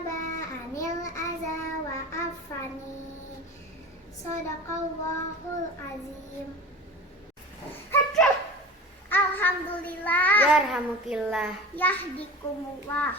adhaba anil aza wa afani. Shadaqallahul azim. Alhamdulillah. Yarhamukillah. Yahdikumullah.